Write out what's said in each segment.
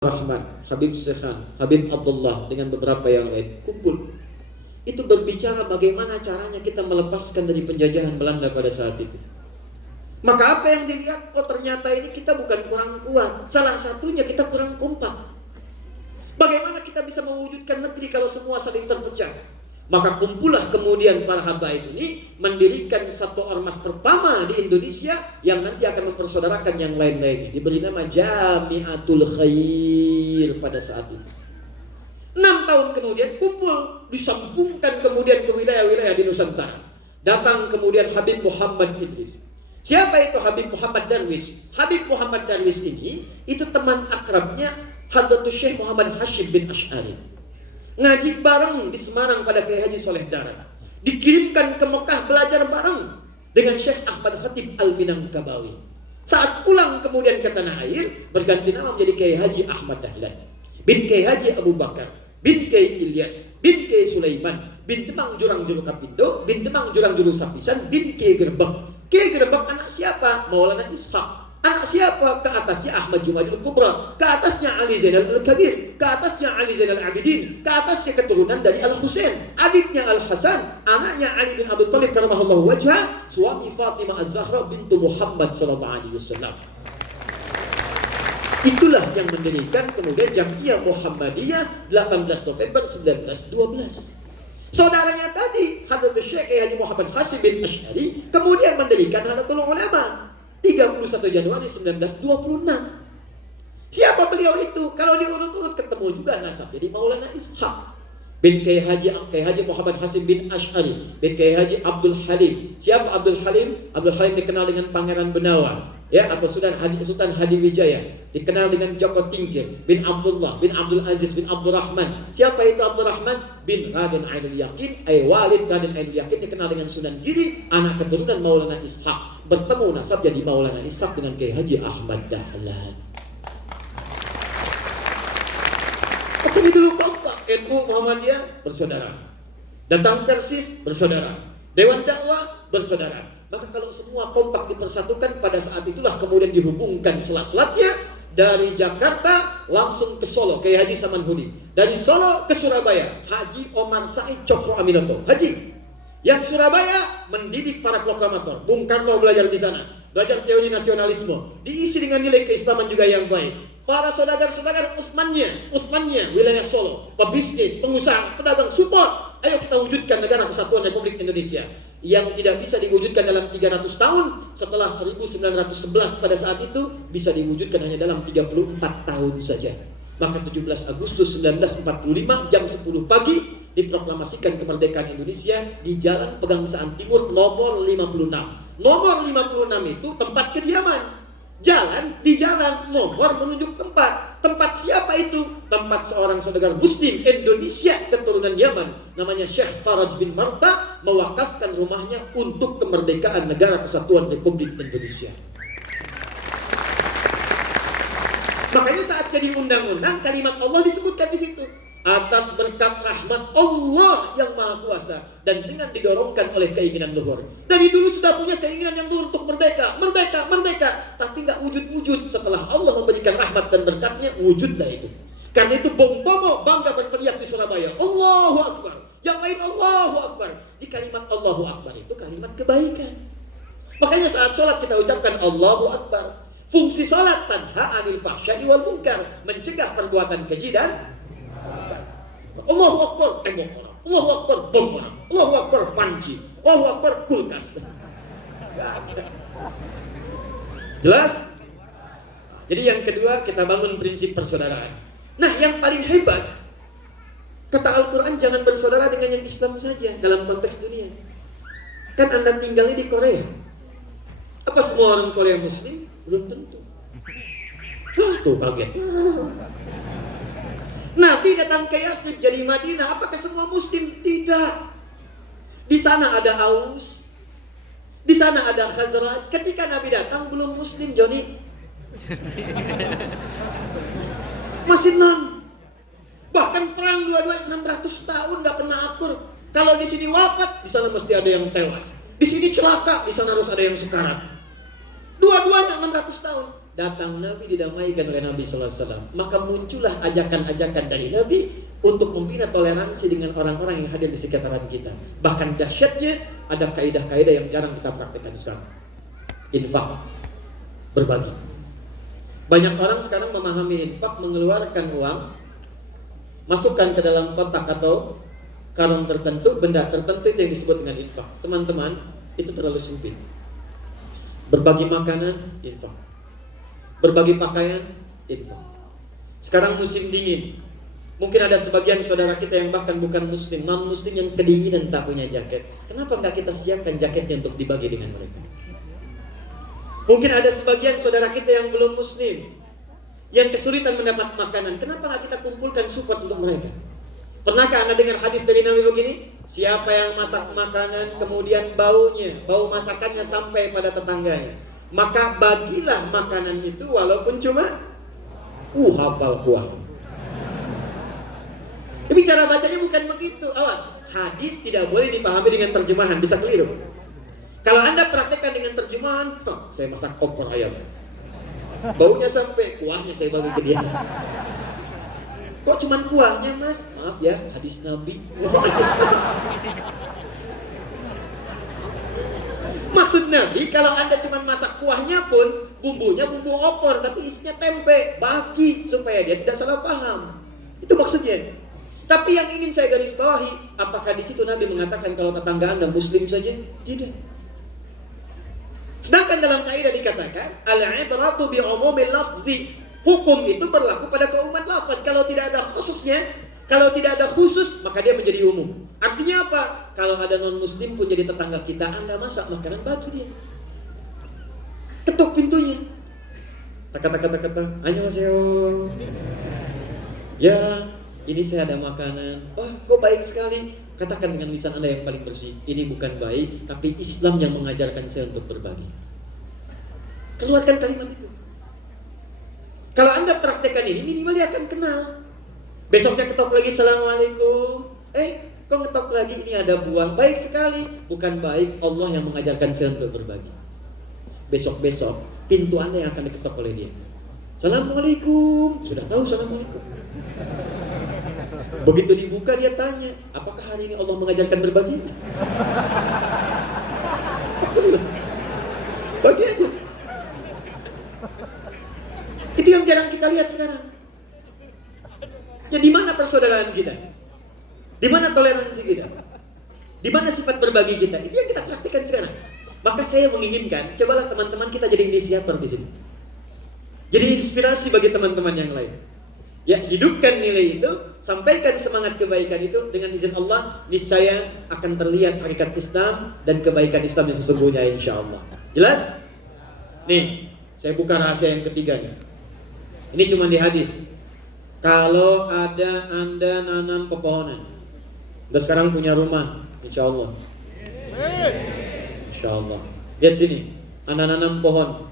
Rahman, Habib Sekhan, Habib Abdullah dengan beberapa yang lain kumpul. Itu berbicara bagaimana caranya kita melepaskan dari penjajahan Belanda pada saat itu. Maka apa yang dilihat? Oh, ternyata ini kita bukan kurang kuat. Salah satunya kita kurang kompak. Bagaimana kita bisa mewujudkan negeri kalau semua saling terpecah? Maka kumpullah kemudian para habaib ini mendirikan satu ormas pertama di Indonesia yang nanti akan mempersaudarakan yang lain-lainnya. Diberi nama Jamiatul Khair pada saat itu. 6 tahun kemudian kumpul, disambungkan kemudian ke wilayah-wilayah di Nusantara. Datang kemudian Habib Muhammad Idris. Siapa itu Habib Muhammad Darwis? Habib Muhammad Darwis ini itu teman akrabnya Hadratus Syekh Muhammad Hashim bin Asy'ari. Ngaji bareng di Semarang pada Kiai Haji Soleh Darat. Dikirimkan ke Mekah belajar bareng dengan Syekh Ahmad Khatib Al-Minangkabawi. Saat pulang kemudian ke tanah air, berganti nama menjadi Kiai Haji Ahmad Dahlan bin Kiai Haji Abu Bakar bin Kiai Ilyas bin Kiai Sulaiman bin Demang Jurang Juru Kapindo bin Demang Jurang Juru Sapisan bin Kiai Gerbang. Kiai Gerbang anak siapa? Maulana Ishaq. Anak siapa? Ke atasnya Ahmad Jumadil Kubra, ke atasnya Ali Zainal Al-Kabir, ke atasnya Ali Zainal Abidin, ke atasnya keturunan dari Al-Husain, adiknya Al-Hasan, anaknya Ali bin Abi Thalib karamallahu wajhah, suami Fatimah Az-Zahra bintu Muhammad sallallahu alaihi wasallam. Itulah yang mendirikan kemudian Jamiah Muhammadiyah 18 November 1912. Saudaranya tadi, Hadratus Syekh Haji Muhammad Hashim bin Asy'ari, kemudian mendirikan Nahdlatul Ulama 31 Januari 1926. Siapa beliau itu? Kalau diurut-urut ketemu juga nasab. Jadi Maulana Ishaq bin Kiai Haji Muhammad Hashim bin Asy'ari bin Kiai Haji Abdul Halim. Siapa Abdul Halim? Abdul Halim dikenal dengan Pangeran Benawa, ya, atau Sultan Hadiwijaya, dikenal dengan Joko Tingkir bin Abdullah bin Abdul Aziz bin Abdul Rahman. Siapa itu Abdul Rahman? Bin Raden Ainul Yakin, walid Raden Ainul Yakin, dikenal dengan Sunan Giri, anak keturunan Maulana Ishaq. Bertemu nasab jadi Maulana Ishaq dengan Kiai Haji Ahmad Dahlan. Oke, dulu kompak. NU Muhammadiyah bersaudara, datang Persis bersaudara, Dewan Dakwah bersaudara. Maka kalau semua kompak dipersatukan, pada saat itulah kemudian dihubungkan selat-selatnya dari Jakarta langsung ke Solo, Kiai Haji Samanhudi. Dari Solo ke Surabaya, Haji Omar Said Cokro Aminoto, Haji. Yang Surabaya mendidik para proklamator. Bung Karno belajar di sana, belajar teori nasionalisme, diisi dengan nilai keislaman juga yang baik. Para saudagar-saudagar Utsmannya wilayah Solo, pebisnis, pengusaha, pedagang, support. Ayo kita wujudkan negara kesatuan Republik Indonesia yang tidak bisa diwujudkan dalam 300 tahun. Setelah 1911 pada saat itu bisa diwujudkan hanya dalam 34 tahun saja. Maka 17 Agustus 1945 jam 10 pagi diproklamasikan kemerdekaan Indonesia di Jalan Pegangsaan Timur nomor 56. Nomor 56 itu tempat kediaman. Jalan di jalan, nomor menunjuk tempat. Tempat siapa itu? Tempat seorang saudagar Muslim Indonesia keturunan Yaman, namanya Syekh Faraj bin Marta, mewakafkan rumahnya untuk kemerdekaan negara kesatuan Republik Indonesia. Makanya saat jadi undang-undang, kalimat Allah disebutkan di situ. Atas berkat rahmat Allah yang Maha Kuasa dan dengan didorongkan oleh keinginan luhur. Dari dulu sudah punya keinginan yang luhur untuk merdeka, tapi nggak wujud-wujud. Setelah Allah memberikan rahmat dan berkatnya, wujudlah itu. Karena itu Bung Tomo bangga berteriak di Surabaya, Allahu Akbar. Yang lain Allahu Akbar. Di kalimat Allahu Akbar itu kalimat kebaikan. Makanya saat sholat kita ucapkan Allahu Akbar. Fungsi sholat tanha anil fahsya'i wal munkar, mencegah perbuatan keji dan Allahu Akbar tembok orang, Allahu Akbar bom orang, Allahu Akbar panci, Allahu Akbar kulkas. Jelas? Jadi yang kedua, kita bangun prinsip persaudaraan. Nah, yang paling hebat, kata Al-Quran, jangan bersaudara dengan yang Islam saja dalam konteks dunia. Kan Anda tinggalnya di Korea. Apa semua orang Korea Muslim? Belum tentu. Tuh kaget. Nabi datang ke Yathrib jadi Madinah, apakah semua Muslim? Tidak. Di sana ada Aus, di sana ada Khazraj. Ketika Nabi datang belum Muslim, Joni. Masih non. Bahkan perang dua-dua 600 tahun nggak pernah akur. Kalau di sini wafat, di sana mesti ada yang tewas. Di sini celaka, di sana harus ada yang sekarat. Dua-duanya 600 tahun. datang Nabi didamaikan oleh Nabi sallallahu alaihi wasallam. Maka muncullah ajakan-ajakan dari Nabi untuk membina toleransi dengan orang-orang yang hadir di sekitaran kita. Bahkan dahsyatnya ada kaidah-kaidah yang jarang kita praktekkan sekarang. Infak, berbagi. Banyak orang sekarang memahami infak, mengeluarkan uang, masukkan ke dalam kotak atau karung tertentu, benda tertentu, itu yang disebut dengan infak. Teman-teman, itu terlalu sempit. Berbagi makanan, infak. Berbagi pakaian, infak. Sekarang musim dingin, mungkin ada sebagian saudara kita yang bahkan bukan muslim, non-muslim yang kedinginan tak punya jaket. Kenapa enggak kita siapkan jaketnya untuk dibagi dengan mereka? Mungkin ada sebagian saudara kita yang belum muslim, yang kesulitan mendapat makanan. Kenapa enggak kita kumpulkan support untuk mereka? Pernahkah Anda dengar hadis dari Nabi begini? Siapa yang masak makanan kemudian bau masakannya sampai pada tetangganya, maka bagilah makanan itu walaupun cuma hafal kuah. Tapi cara bacanya bukan begitu. Awas, hadis tidak boleh dipahami dengan terjemahan, bisa keliru. Kalau Anda praktekkan dengan terjemahan, saya masak opor ayam, baunya sampai kuahnya saya bagi ke dia. Kok cuman kuahnya, Mas? Maaf ya, hadis Nabi. Maksud Nabi, kalau Anda cuma masak kuahnya pun, bumbunya bumbu opor, tapi isinya tempe, bagi supaya dia tidak salah paham. Itu maksudnya. Tapi yang ingin saya garis bawahi, apakah di situ Nabi mengatakan kalau tetangga Anda muslim saja? Tidak. Sedangkan dalam kaidah dikatakan, al-ibratu bi'umumil lafzi. Hukum itu berlaku pada keumuman lafaz. Kalau tidak ada khususnya, kalau tidak ada khusus, maka dia menjadi umum. Artinya apa? Kalau ada non-muslim pun jadi tetangga kita, Anda masak makanan, bagi dia. Ketuk pintunya. Kata-kata, annyeonghaseyo. Ya, ini saya ada makanan. Wah, kok baik sekali. Katakan dengan lisan Anda yang paling bersih, ini bukan baik, tapi Islam yang mengajarkan saya untuk berbagi. Keluarkan kalimat itu. Kalau Anda praktekkan ini, minimal dia akan kenal. Besoknya ketok lagi, assalamualaikum. Kok ngetok lagi, ini ada buah. Baik sekali. Bukan baik, Allah yang mengajarkan saya untuk berbagi. Besok-besok, pintu Anda yang akan diketok oleh dia. Assalamualaikum. Sudah tahu assalamualaikum. Begitu dibuka dia tanya, apakah hari ini Allah mengajarkan berbagi? Bagi aja. Itu yang jarang kita lihat sekarang. Ya, di mana persaudaraan kita? Di mana toleransi kita? Di mana sifat berbagi kita? Itu yang kita praktikkan sekarang. Maka saya menginginkan, cobalah teman-teman kita jadi inisiator di sini. Jadi inspirasi bagi teman-teman yang lain. Ya, hidupkan nilai itu, sampaikan semangat kebaikan itu, dengan izin Allah, niscaya akan terlihat hakikat Islam dan kebaikan Islam yang sesungguhnya, insya Allah. Jelas? Nih, saya buka rahasia yang ketiga nih. Ini cuma di hadis. Kalau ada Anda nanam pepohonan, udah sekarang punya rumah, insya Allah. Insya Allah. Lihat sini, Anda nanam pohon,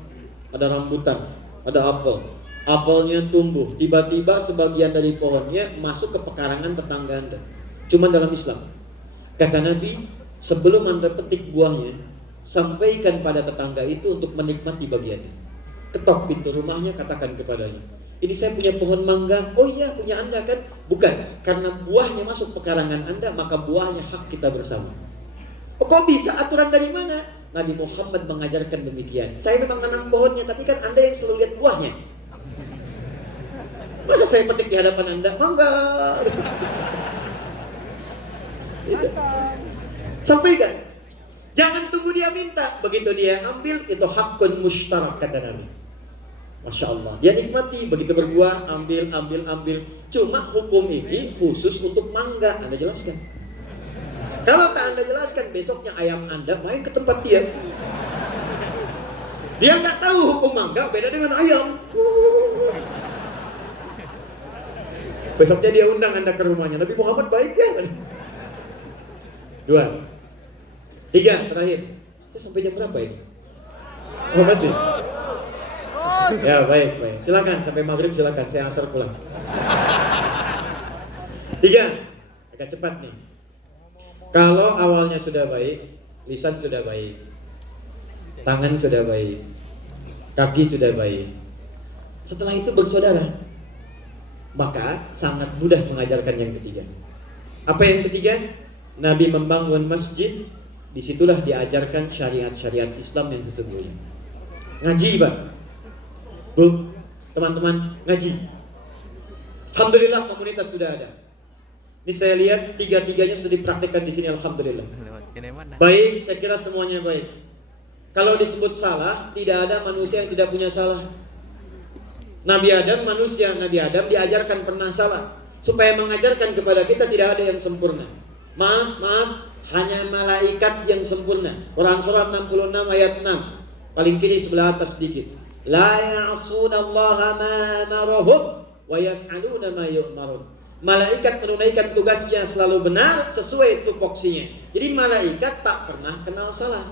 ada rambutan, ada apel. Apelnya tumbuh, tiba-tiba sebagian dari pohonnya masuk ke pekarangan tetangga Anda. Cuma dalam Islam, kata Nabi, sebelum Anda petik buahnya, sampaikan pada tetangga itu untuk menikmati bagiannya. Ketok pintu rumahnya, katakan kepadanya, ini saya punya pohon mangga. Oh iya, punya Anda kan? Bukan, karena buahnya masuk pekarangan Anda, maka buahnya hak kita bersama. Oh, kok bisa? Aturan dari mana? Nabi Muhammad mengajarkan demikian. Saya memang nanam pohonnya, tapi kan Anda yang selalu lihat buahnya. Masa saya petik di hadapan Anda? Mangga. Sampaikan. Jangan tunggu dia minta. Begitu dia ambil, itu hakun mustarak, kata Nabi. Masya Allah, dia nikmati, begitu berbuah, ambil. Cuma hukum ini khusus untuk mangga, Anda jelaskan. Kalau tak Anda jelaskan, besoknya ayam Anda main ke tempat dia. Dia nggak tahu hukum mangga beda dengan ayam. Besoknya dia undang Anda ke rumahnya. Nabi Muhammad baik ya. 2, 3, terakhir. Saya sampai jam berapa ini? Oh, masih? Ya, baik. Silakan sampai maghrib, silakan. Saya asar pulang. 3, agak cepat nih. Kalau awalnya sudah baik, lisan sudah baik, tangan sudah baik, kaki sudah baik, Setelah itu bersaudara. Maka sangat mudah mengajarkan yang ketiga. Apa yang ketiga? Nabi membangun masjid. Disitulah diajarkan syariat-syariat Islam yang sesungguhnya. Ngaji, Pak. Bu, teman-teman, ngaji. Alhamdulillah komunitas sudah ada. Ini saya lihat tiga-tiganya sudah dipraktikkan di sini, alhamdulillah. Baik, saya kira semuanya baik. Kalau disebut salah, tidak ada manusia yang tidak punya salah. Nabi Adam manusia, Nabi Adam diajarkan pernah salah. Supaya mengajarkan kepada kita tidak ada yang sempurna. Maaf, hanya malaikat yang sempurna. Quran surah 66 ayat 6. Paling kiri sebelah atas sedikit. La ya'sunallaha ma amarahum wa yaf'aluna ma yu'marun. Malaikat menunaikan tugasnya selalu benar sesuai tupoksinya. Jadi malaikat tak pernah kenal salah.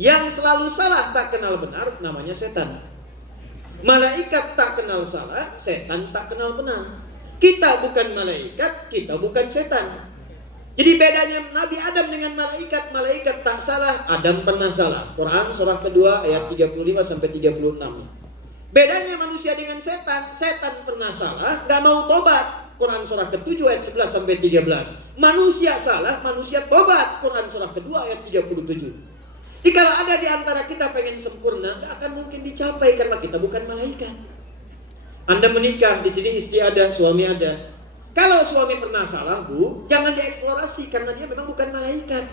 Yang selalu salah tak kenal benar namanya setan. Malaikat tak kenal salah, setan tak kenal benar. Kita bukan malaikat, kita bukan setan. Jadi bedanya Nabi Adam dengan malaikat, malaikat tak salah, Adam pernah salah. Quran surah kedua ayat 35 sampai 36. Bedanya manusia dengan setan, setan pernah salah, gak mau tobat. Quran surah ke-7 ayat 11 sampai 13. Manusia salah, manusia tobat. Quran surah kedua ayat 37. Jadi kalau ada di antara kita pengen sempurna, gak akan mungkin dicapai karena kita bukan malaikat. Anda menikah, di sini istri ada, suami ada. Kalau suami pernah salah, Bu, jangan dieksplorasi karena dia memang bukan malaikat.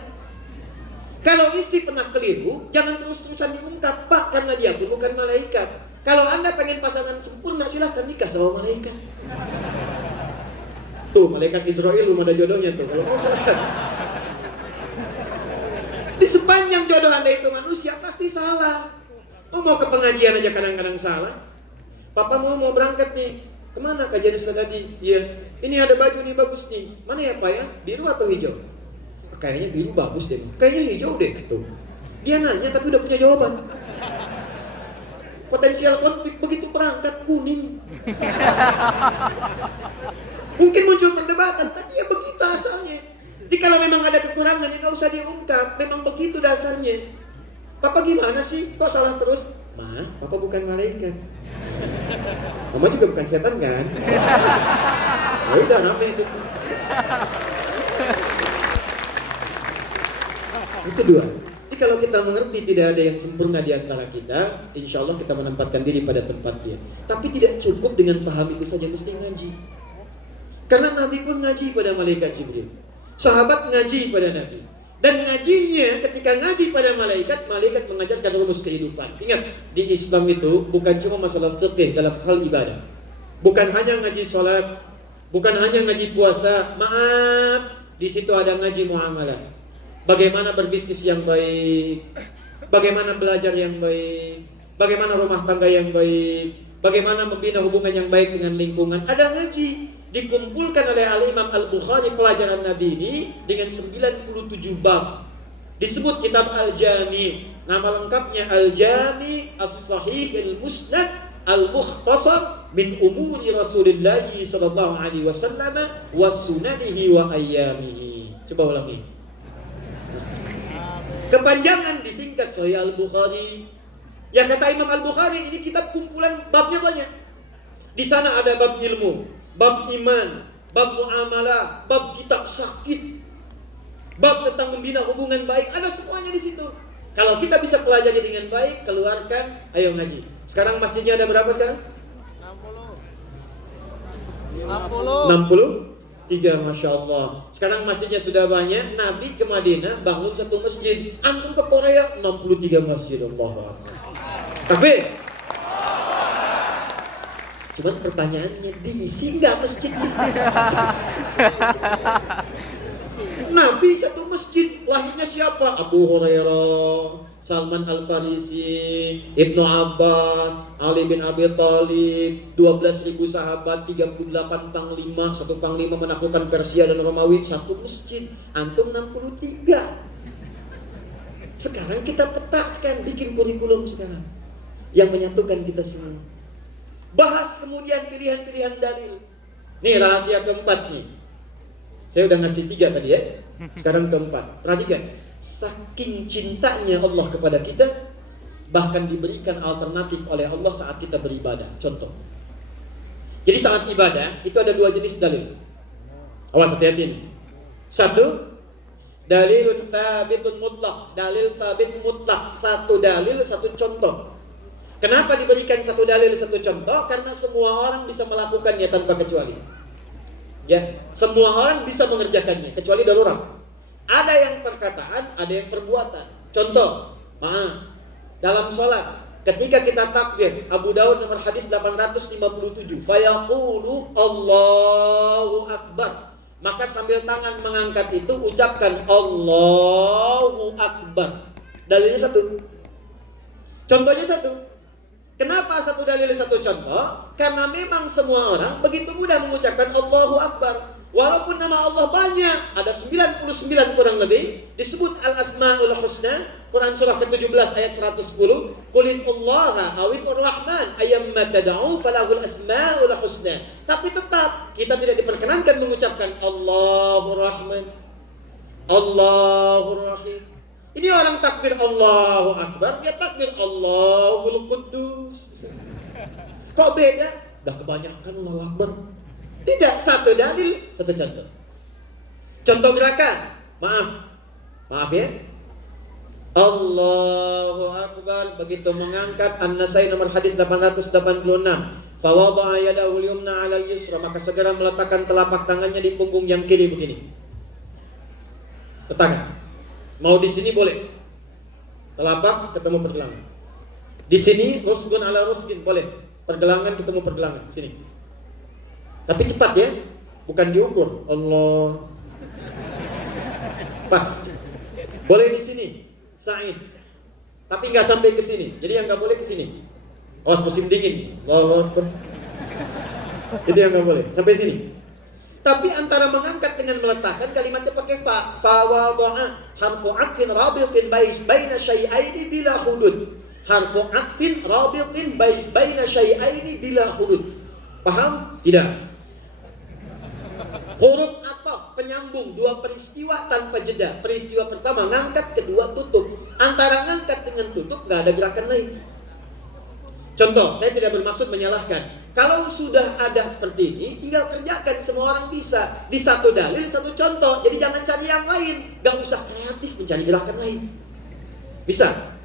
Kalau istri pernah keliru, jangan terus-terusan diungkap, Pak, karena dia pun bukan malaikat. Kalau Anda pengen pasangan sempurna, silahkan nikah sama malaikat. Tuh, malaikat Israel belum ada jodohnya tuh. Kalau silahkan. Di sepanjang jodoh Anda itu manusia pasti salah. Mau ke pengajian aja kadang-kadang salah. Papa mau berangkat nih. Kemana kajian Ustaz tadi? Iya. Ini ada baju nih bagus nih. Mana ya Pak ya? Biru atau hijau? Kayaknya biru bagus deh. Kayaknya hijau deh. Tuh. Dia nanya tapi udah punya jawaban. Potensial konflik begitu berangkat kuning. Mungkin muncul perdebatan, tapi ya begitu asalnya. Jadi kalau memang ada kekurangan ya nggak usah diungkap. Memang begitu dasarnya. Papa gimana sih? Kok salah terus? Ma, Papa bukan malaikat. Mama juga bukan setan kan? Ya udah rame itu. Itu dua. Jadi kalau kita mengerti tidak ada yang sempurna di antara kita, insya Allah kita menempatkan diri pada tempatnya. Tapi tidak cukup dengan paham itu saja, mesti ngaji. Karena Nabi pun ngaji pada malaikat Jibril. Sahabat ngaji pada Nabi. Dan ngajinya ketika ngaji pada malaikat, malaikat mengajarkan rumus kehidupan. Ingat, di Islam itu bukan cuma masalah fikih dalam hal ibadah. Bukan hanya ngaji sholat, bukan hanya ngaji puasa. Maaf, di situ ada ngaji muamalah. Bagaimana berbisnis yang baik, bagaimana belajar yang baik, bagaimana rumah tangga yang baik, bagaimana membina hubungan yang baik dengan lingkungan. Ada ngaji. Dikumpulkan oleh Al-Imam Al-Bukhari pelajaran Nabi ini dengan 97 bab. Disebut kitab Al-Jami. Nama lengkapnya Al-Jami As-Sahih Al-Musnad Al-Mukhtasar min umuri Rasulullah sallallahu alaihi wasallam wa sunanihi wa ayyamihi. Coba ulangi. Kepanjangan disingkat Sahih Al-Bukhari. Yang kata Imam Al-Bukhari ini kitab kumpulan babnya banyak. Di sana ada bab ilmu, bab iman, bab muamalah, bab kitab sakit, bab tentang membina hubungan baik, ada semuanya di situ. Kalau kita bisa pelajari dengan baik, keluarkan, ayo ngaji. Sekarang masjidnya ada berapa sekarang? 63, Masya Allah. Sekarang masjidnya sudah banyak. Nabi ke Madinah bangun satu masjid. Antum ke Korea 63 masjid. Allah. Tapi cuman pertanyaannya, diisi nggak masjidnya? Nabi satu masjid, lahirnya siapa? Abu Hurairah, Salman Al-Farisi, Ibnu Abbas, Ali bin Abi Thalib, 12.000 sahabat, 38 panglima, satu panglima menaklukkan Persia dan Romawi, satu masjid. Antum 63. Sekarang kita petakan, bikin kurikulum sekarang yang menyatukan kita semua. Bahas kemudian pilihan-pilihan dalil. Nih rahasia keempat nih. Saya udah ngasih 3 tadi ya. Sekarang keempat. Perhatikan. Saking cintanya Allah kepada kita, bahkan diberikan alternatif oleh Allah saat kita beribadah. Contoh. Jadi saat ibadah itu ada dua jenis dalil. Awas, hati-hati. Satu, dalilun thabitun mutlak. Dalil thabit mutlak. Satu dalil, satu contoh. Kenapa diberikan satu dalil, satu contoh? Karena semua orang bisa melakukannya tanpa kecuali. Ya, semua orang bisa mengerjakannya kecuali darurat. Ada yang perkataan, ada yang perbuatan. Contoh, maaf, dalam sholat ketika kita takbir, Abu Daud nomor hadis 857, fayaqulu Allahu Akbar, maka sambil tangan mengangkat itu ucapkan Allahu Akbar. Dalilnya satu, contohnya satu. Kenapa satu dalil satu contoh? Karena memang semua orang begitu mudah mengucapkan Allahu Akbar. Walaupun nama Allah banyak, ada 99 kurang lebih, disebut Al-Asma'ul Husna, Quran surah ke-17 ayat 110, Qulillaha awir rahman ayyamma tad'u falahul asma'ul husna. Tapi tetap kita tidak diperkenankan mengucapkan Allahur Rahman, Allahur Rahim. Ini orang takbir Allahu Akbar, dia takbir Allahul Quddus. Kok beda? Dah kebanyakan Allahu Akbar. Tidak, satu dalil, satu contoh. Contoh gerakan, maaf ya. Allahu Akbar, begitu mengangkat An-Nasai nomor hadis 886. Fawada'a yadahu al-yumna 'ala al-yusra, maka segera meletakkan telapak tangannya di punggung yang kiri begini. Letakkan. Mau di sini boleh. Telapak ketemu pergelangan. Di sini rusgun ala rusgin boleh. Pergelangan ketemu pergelangan sini. Tapi cepat ya, bukan diukur. Allah. Pas. Boleh di sini, Sa'id. Tapi nggak sampai ke sini. Jadi yang nggak boleh ke sini. Oh, musim dingin. Allah. Itu yang nggak boleh. Sampai sini. Tapi antara mengangkat dengan meletakkan kalimatnya pakai fa. Fawada'a harfu 'atfin rabitin baina syai'aini bila hudud. Harfu 'atfin rabitin baina syai'aini bila hudud. Paham? Tidak. Huruf ataf penyambung dua peristiwa tanpa jeda. Peristiwa pertama ngangkat, kedua tutup. Antara ngangkat dengan tutup nggak ada gerakan lain. Contoh, saya tidak bermaksud menyalahkan. Kalau sudah ada seperti ini, tinggal kerjakan, semua orang bisa. Di satu dalil, satu contoh. Jadi jangan cari yang lain. Gak usah kreatif mencari gerakan lain. Bisa.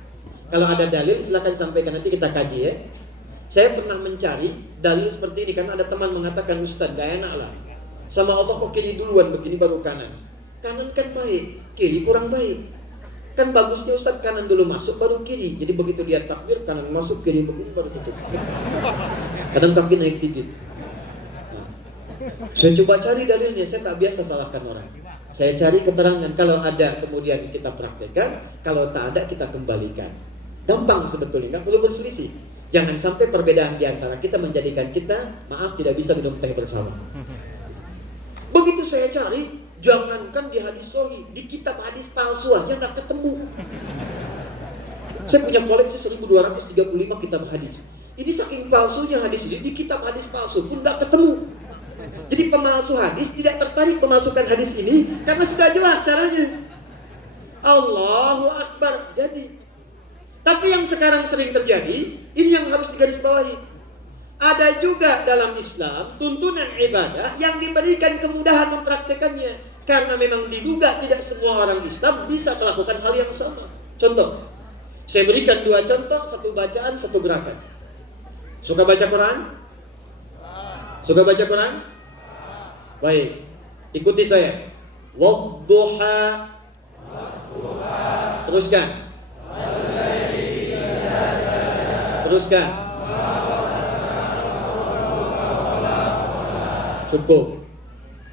Kalau ada dalil, silakan sampaikan, nanti kita kaji ya. Saya pernah mencari dalil seperti ini karena ada teman mengatakan, Ustaz, gak enak lah. Sama Allah kok kiri duluan, begini baru kanan. Kanan kan baik, kiri kurang baik. Kan bagusnya Ustaz kanan dulu masuk baru kiri. Jadi begitu dia takbir kanan masuk, kiri begini baru tutup. Kadang kaki naik dikit. Nah, saya coba cari dalilnya, saya tak biasa salahkan orang. Saya cari keterangan, kalau ada kemudian kita praktekkan, kalau tak ada kita kembalikan. Gampang sebetulnya, nggak perlu berselisih. Jangan sampai perbedaan di antara kita menjadikan kita, maaf, tidak bisa minum teh bersama. Begitu saya cari, jangankan di hadis sahih, di kitab hadis palsu aja nggak ketemu. Saya punya koleksi 1235 kitab hadis. Ini saking palsunya hadis ini, di kitab hadis palsu pun nggak ketemu. Jadi pemalsu hadis tidak tertarik memasukkan hadis ini karena sudah jelas caranya. Allahu Akbar. Jadi, tapi yang sekarang sering terjadi, ini yang harus digarisbawahi. Ada juga dalam Islam tuntunan ibadah yang diberikan kemudahan mempraktekannya. Karena memang diduga tidak semua orang Islam bisa melakukan hal yang sama. Contoh, saya berikan dua contoh, satu bacaan, satu gerakan. Suka baca Quran? Suka baca Quran? Baik, ikuti saya. Wadduha. Teruskan. Teruskan. Cukup.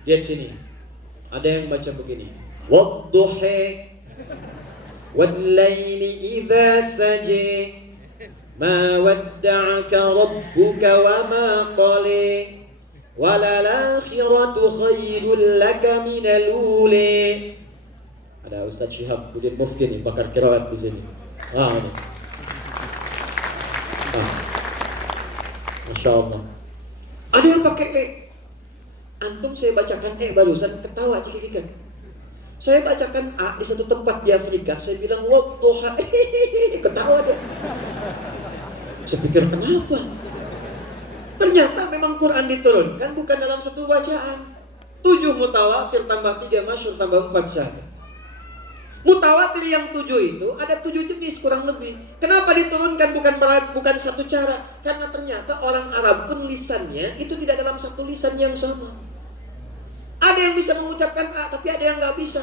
Lihat sini. Ada yang baca begini. Wadduha wal-laili idza saja ma wadda'aka rabbuka wa ma qala walal-akhiratu khairul laka minal ula. Ada Ustaz Syihab Budin Mufti nih bakar qiraat di sini. Ini. Masya Allah. Ada yang pakai antum saya bacakan barusan ketawa cekikikan. Saya bacakan A di satu tempat di Afrika, saya bilang wadduha, ketawa deh. Saya pikir kenapa? Ternyata memang Quran diturunkan bukan dalam satu bacaan. 7 mutawatir tambah 3 masyhur tambah 4 syahadat. Mutawatir yang 7 itu ada 7 jenis kurang lebih. Kenapa diturunkan bukan satu cara? Karena ternyata orang Arab pun lisannya itu tidak dalam satu lisan yang sama. Ada yang bisa mengucapkan A, tapi ada yang nggak bisa.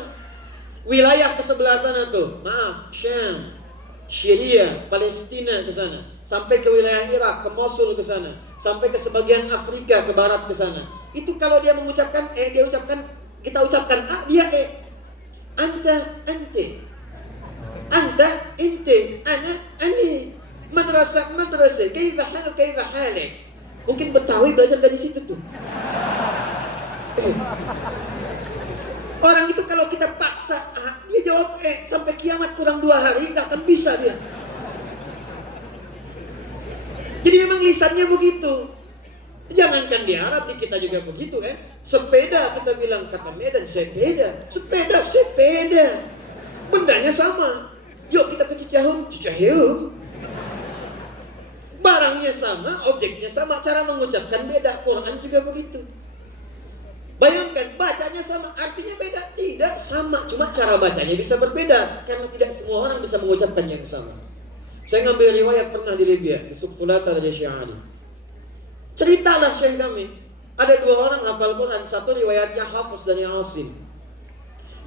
Wilayah ke sebelah sana tuh, maaf, Syam, Syria, Palestina ke sana, sampai ke wilayah Irak, ke Mosul ke sana, sampai ke sebagian Afrika ke barat ke sana. Itu kalau dia mengucapkan E, kita ucapkan A, dia E. Anta, ante. Anta, ente. Ana, ane. Madrasah, kaifa halak. Mungkin Betawi belajar dari situ tuh. Orang itu kalau kita paksa A, dia jawab E. Sampai kiamat kurang 2 hari gak akan bisa dia. Jadi memang lisannya begitu. Jangankan di Arab, di kita juga begitu kan. Sepeda kita bilang, kata Medan sepeda. Sepeda. Bendanya sama. Yuk kita ke Cicaheum. Barangnya sama, objeknya sama, cara mengucapkan beda. Quran juga begitu. Bayangkan, bacanya sama, artinya beda. Tidak sama, cuma cara bacanya bisa berbeda. Karena tidak semua orang bisa mengucapkan yang sama. Saya ngambil riwayat pernah di Libya, di Suqfulasa dari Syi'ani. Ceritalah Syekh kami, ada 2 orang hafal Quran, satu riwayatnya Hafiz dan Asim.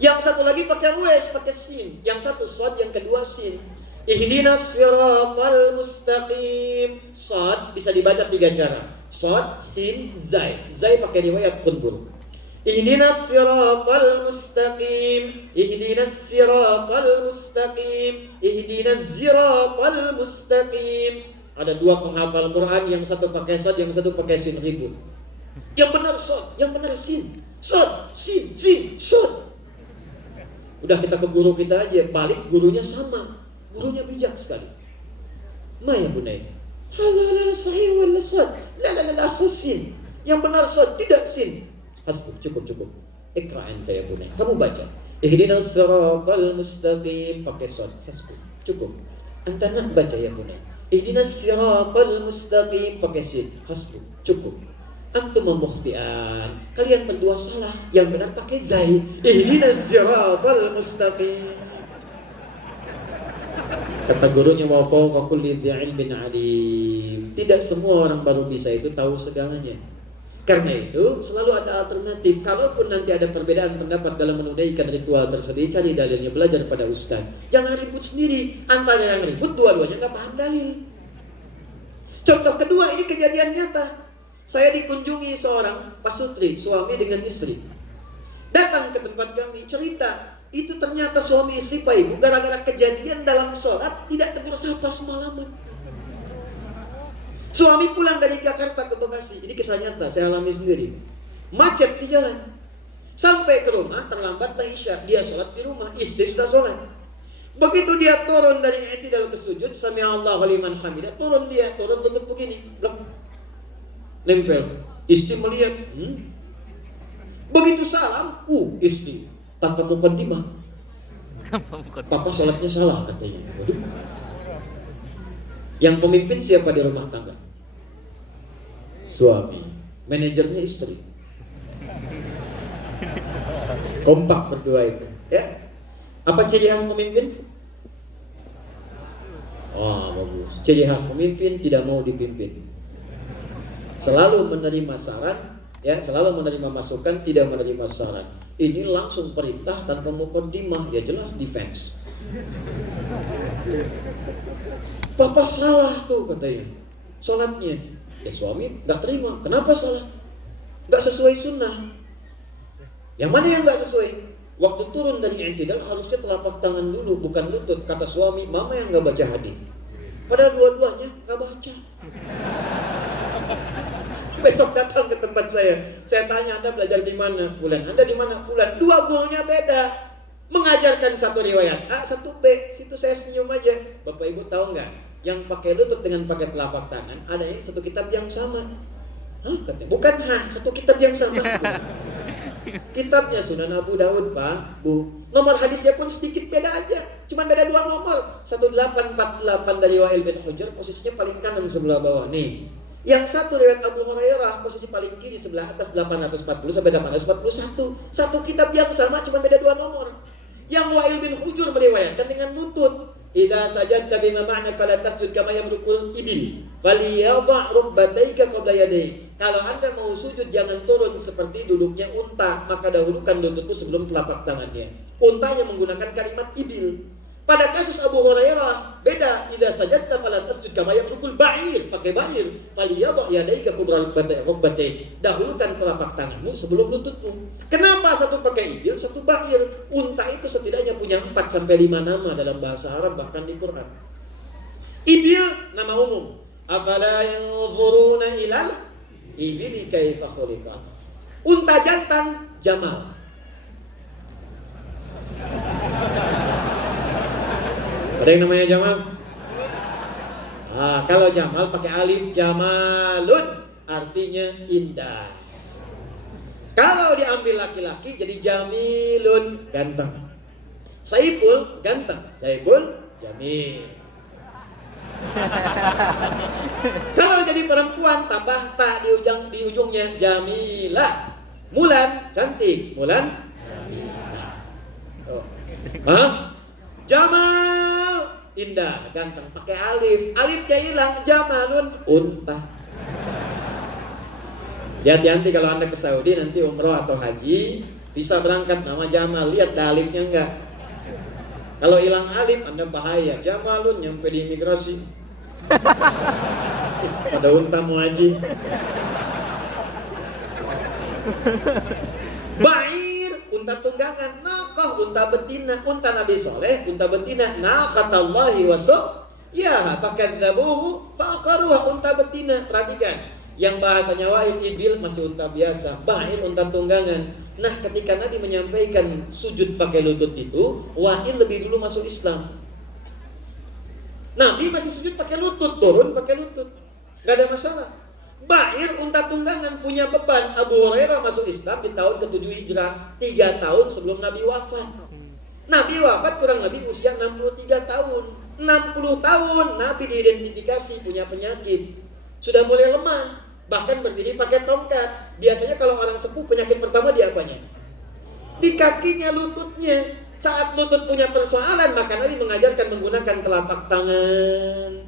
Yang satu lagi pakai ruwes, pakai sin. Yang satu shad, yang kedua sin. Ihdinas siratal mustaqim. Shad bisa dibaca 3 cara. Shad, sin, zai. Zai pakai riwayat Qunbur. Ihdinas siratal mustaqim. Ihdinas siratal mustaqim. Ihdinas siratal mustaqim. Ada 2 penghafal Quran, yang satu pakai shad, yang satu pakai sin, ribut. Yang benar shad, yang benar sin. Shad, sin, shad. Udah kita ke guru kita aja, balik gurunya sama. Gurunya bijak sekali. Ma ya bunai. Hadza sahih wala shad. La sin. Yang benar shad, tidak sin. Hasbuk, cukup. Ikra anta ya bunai. Kamu baca. Ihdinas siratal mustaqim pakai shad. Hasbuk, cukup. Anta nak baca ya bunai. Ihdinas siratal mustaqim pakai sin. Hasbuk, cukup. Antum mukhtian. Kalian berdua salah. Yang benar pakai zai. Ihdinas siratal mustaqim. Kata gurunya, wa fawqa kulli dhi ilmin alim. Tidak semua orang baru bisa itu tahu segalanya. Karena itu selalu ada alternatif. Kalaupun nanti ada perbedaan pendapat dalam menunaikan ritual tersebut, cari dalilnya, belajar pada ustaz. Jangan ribut sendiri. Antara yang ribut, dua-duanya nggak paham dalil. Contoh kedua, ini kejadian nyata. Saya dikunjungi seorang pasutri, suami dengan istri. Datang ke tempat kami, cerita. Itu ternyata suami istri Pak Ibu gara-gara kejadian dalam sholat tidak tegur sapa semalaman. Suami pulang dari Jakarta ke Bekasi. Ini kisah nyata, saya alami sendiri. Macet di jalan. Sampai ke rumah terlambat Isya. Dia sholat di rumah, istri sudah sholat. Begitu dia turun dari i'tidal ke sujud, sami Allahu liman hamidah, turun lutut begini, blok. Nempel. Istri melihat, begitu salam, istri tanpa mukaddimah. Papa sholatnya salah katanya. Waduh. Yang pemimpin siapa di rumah tangga? Suami. Manajernya istri. Kompak berdua itu. Ya. Apa ciri khas pemimpin? Bagus. Ciri khas pemimpin tidak mau dipimpin. Selalu menerima saran, ya, selalu menerima masukan, tidak menerima saran. Ini langsung perintah tanpa mukaddimah, ya jelas defense. Papa salah tuh katanya, sholatnya. Ya suami nggak terima. Kenapa salah? Nggak sesuai sunnah. Yang mana yang nggak sesuai? Waktu turun dari i'tidal harusnya telapak tangan dulu, bukan lutut. Kata suami, mama yang nggak baca hadis. Padahal dua-duanya nggak baca. Besok datang ke tempat saya tanya, Anda belajar di mana? Fulan. Anda di mana? Fulan. 2 gurunya beda. Mengajarkan satu riwayat A, satu B. Situ saya senyum aja. Bapak Ibu tahu nggak? Yang pakai lutut dengan pakai telapak tangan, ada yang satu kitab yang sama. Hah? Katanya, bukan satu kitab yang sama. Kitabnya Sunan Abu Daud, Pak, Bu. Nomor hadisnya pun sedikit beda aja. Cuma beda 2 nomor. 1848 dari Wa'il bin Hujr, posisinya paling kanan sebelah bawah. Nih. Yang satu riwayat Abu Hurairah, posisi paling kiri sebelah atas 840 sampai 841. Satu kitab yang sama, cuma beda 2 nomor. Yang Wa'il bin Hujr meriwayatkan dengan lutut. Idza sajadta bima ma'na fala tasjud kama yamrukul ibil. Faliyadha rukbataika qabla yadayk. Kalau Anda mau sujud jangan turun seperti duduknya unta, maka dahulukan lututmu sebelum telapak tangannya. Unta yang menggunakan kalimat ibil. Pada kasus Abu Hurairah beda. Idza sajadta fala tasjud kama yamrukul ba'ir, pakai ba'ir. Faliyadha yadayka qabla rukbataik. Dahulukan telapak tanganmu sebelum lututmu. Kenapa satu pakai ibil, satu ba'ir? Unta itu setidaknya punya 4 sampai 5 nama dalam bahasa Arab, bahkan di Quran. Ibil nama umum. Afala yanzuruna ilal ibili kaifa khuliqat. Unta jantan Jamal. Ada yang namanya Jamal? Kalau Jamal pakai alif, Jamalun, artinya indah. Kalau diambil laki-laki jadi Jamilun, ganteng. Saiful, ganteng. Saiful, Jamil. Kalau jadi perempuan tambah ta di ujungnya, Jamilah. Mulan, cantik. Mulan, Jamilah. Jamal, indah, ganteng. Pakai alif. Alifnya hilang, Jamalun, unta. Hati-hati kalau Anda ke Saudi nanti umroh atau haji, bisa berangkat nama Jamal, lihat dah alifnya enggak. Kalau hilang alif Anda bahaya. Jamalun nyampe di imigrasi. Pada unta mau haji. Ba'ir, unta tunggangan. Naqah, unta betina. Unta Nabi Soleh, unta betina. Naqatallahi waso. Ya, fakadzabuhu faqaruha, unta betina. Perhatikan. Yang bahasanya Wa'il ibil masih unta biasa, Ba'ir unta tunggangan. Nah, ketika Nabi menyampaikan sujud pakai lutut itu, Wa'il lebih dulu masuk Islam. Nabi masih sujud pakai lutut, turun pakai lutut, gak ada masalah. Ba'ir unta tunggangan punya beban. Abu Hurairah masuk Islam di tahun ke-7 Hijrah, 3 tahun sebelum Nabi wafat. Nabi wafat kurang lebih usia 63 tahun. 60 tahun Nabi diidentifikasi punya penyakit, sudah mulai lemah, bahkan berdiri pakai tongkat. Biasanya kalau orang sepuh penyakit pertama di apanya? Di kakinya, lututnya. Saat lutut punya persoalan, maka Nabi mengajarkan menggunakan telapak tangan.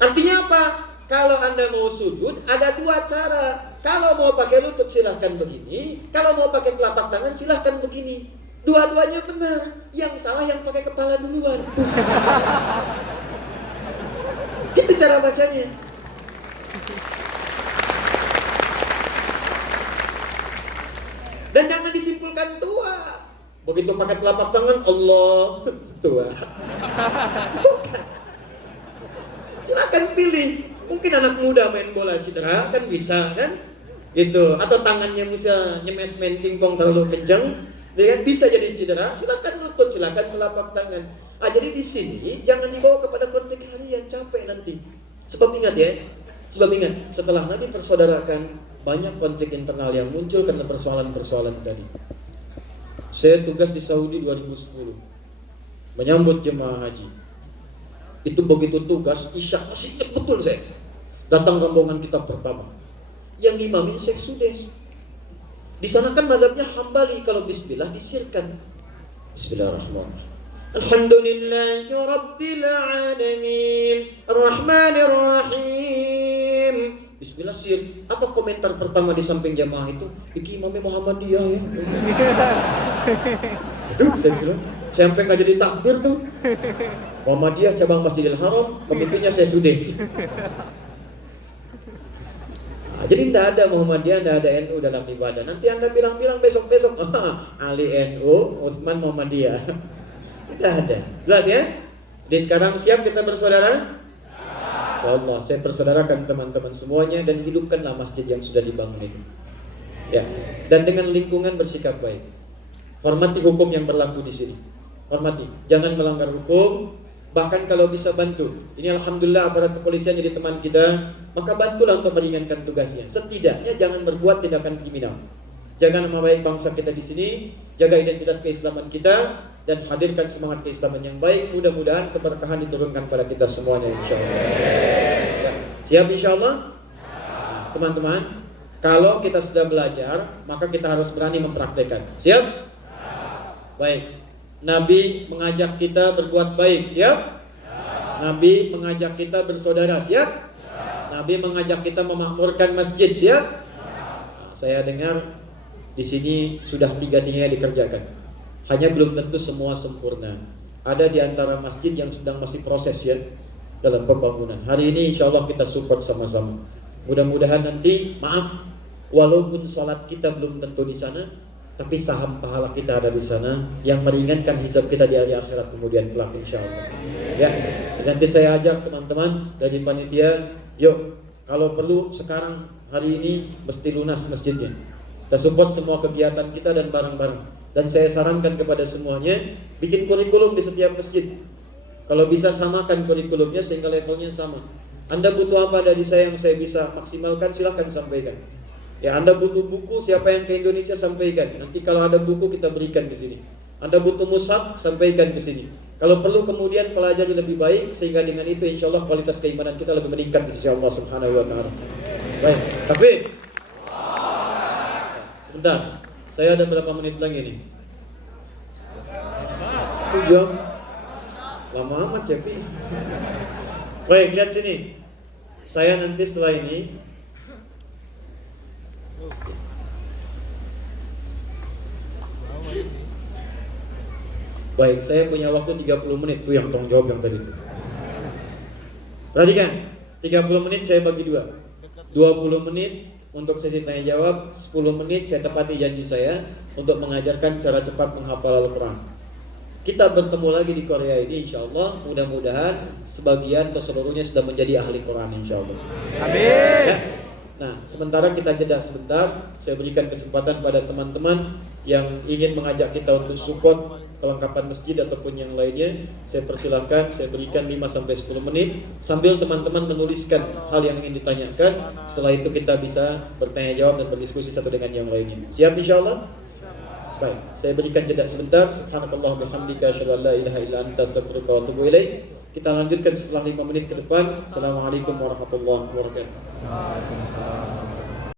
Artinya apa? Kalau Anda mau sujud, ada 2 cara. Kalau mau pakai lutut silahkan begini, kalau mau pakai telapak tangan silahkan begini. Dua-duanya benar. Yang salah yang pakai kepala duluan. Itu cara bacanya. Dan jangan disimpulkan tua. Begitu pakai telapak tangan, Allah tua. Silakan pilih. Mungkin anak muda main bola cedera kan bisa kan? Gitu. Atau tangannya bisa nyemes main pingpong terlalu kencang, dia bisa jadi cedera. Silakan lutut, silakan telapak tangan. Jadi di sini jangan dibawa kepada konflik harian, capek nanti. Sebab ingat ya, setelah Nabi persaudarakan, banyak konflik internal yang muncul karena persoalan-persoalan tadi. Saya tugas di Saudi 2010, menyambut jemaah haji. Itu begitu tugas, Isya masih ingat betul saya. Datang rombongan kita pertama, yang imamin Syekh Sudes. Di sana kan mazhabnya Hambali, kalau bismillah disirkan. Bismillahirrahmanirrahim. Alhamdulillahi Rabbil Alamin Ar-Rahmanir Rahim. Bismillah sir. Apa komentar pertama di samping jamaah itu? Iki imamnya Muhammadiyah ya. Aduh, saya bilang, sampai nggak jadi takbir tuh. Muhammadiyah cabang Masjidil Haram, pemimpinnya saya Sudes. Jadi tidak ada Muhammadiyah, tidak ada NU dalam ibadah. Nanti Anda bilang-bilang besok-besok, Ali NU, Utsman Muhammadiyah. Tidak ada. Jelas ya? Jadi sekarang siap kita bersaudara? Insyaallah, saya persaudarakan teman-teman semuanya dan hidupkanlah masjid yang sudah dibangun itu. Ya. Dan dengan lingkungan bersikap baik. Hormati hukum yang berlaku di sini. Hormati, jangan melanggar hukum. Bahkan kalau bisa bantu. Ini alhamdulillah aparat kepolisian jadi teman kita, maka bantulah untuk meringankan tugasnya. Setidaknya jangan berbuat tindakan kriminal. jaga nama baik bangsa kita di sini, jaga identitas keislaman kita, dan hadirkan semangat keislaman yang baik. Mudah-mudahan keberkahan diturunkan pada kita semuanya insyaallah. Ya. Siap insyaallah? Teman-teman, kalau kita sudah belajar, maka kita harus berani mempraktekkan. Siap? Baik. Nabi mengajak kita berbuat baik. Siap? Nabi mengajak kita bersaudara. Siap? Nabi mengajak kita memakmurkan masjid. Siap? Saya dengar di sini sudah tiga-tiganya dikerjakan. Hanya belum tentu semua sempurna. Ada di antara masjid yang sedang masih proses ya dalam pembangunan. Hari ini insya Allah kita support sama-sama. Mudah-mudahan nanti, maaf, walaupun sholat kita belum tentu di sana, tapi saham pahala kita ada di sana yang meringankan hisab kita di hari akhirat kemudian kelak insya Allah. Ya, nanti saya ajak teman-teman dari panitia, yuk kalau perlu sekarang hari ini mesti lunas masjidnya. Kita support semua kegiatan kita dan bareng-bareng. Dan saya sarankan kepada semuanya, bikin kurikulum di setiap masjid. Kalau bisa samakan kurikulumnya sehingga levelnya sama. Anda butuh apa dari saya yang saya bisa maksimalkan, silahkan sampaikan. Ya, Anda butuh buku, siapa yang ke Indonesia sampaikan. Nanti kalau ada buku kita berikan di sini. Anda butuh mushaf, sampaikan ke sini. Kalau perlu kemudian pelajari lebih baik, sehingga dengan itu insya Allah kualitas keimanan kita lebih meningkat di sisi Allah Subhanahu Wa Taala. Baik, tapi sebentar, saya ada berapa menit lagi nih? 1 jam. Lama amat ya, Pi. Baik, lihat sini. Saya nanti setelah ini baik, saya punya waktu 30 menit. Tuh yang tanggung jawab yang tadi itu. Perhatikan, 30 menit saya bagi 2. 20 menit untuk sesi tanya jawab, 10 menit saya tepati janji saya untuk mengajarkan cara cepat menghafal Al-Quran. Kita bertemu lagi di Korea ini insya Allah. Mudah-mudahan sebagian atau seluruhnya sudah menjadi ahli Quran insya Allah. Amin. Ya. Nah, sementara kita jeda sebentar, saya berikan kesempatan pada teman-teman yang ingin mengajak kita untuk support kelengkapan masjid ataupun yang lainnya. Saya persilahkan, saya berikan 5-10 menit sambil teman-teman menuliskan hal yang ingin ditanyakan. Setelah itu kita bisa bertanya jawab dan berdiskusi satu dengan yang lainnya. Siap insyaallah? Baik, saya berikan jeda sebentar. Subhanakallah bihamdika asyhadu an la ilaha illa anta astaghfiruka wa atubu ilaik. Kita lanjutkan setelah 5 menit ke depan. Assalamualaikum warahmatullahi wabarakatuh.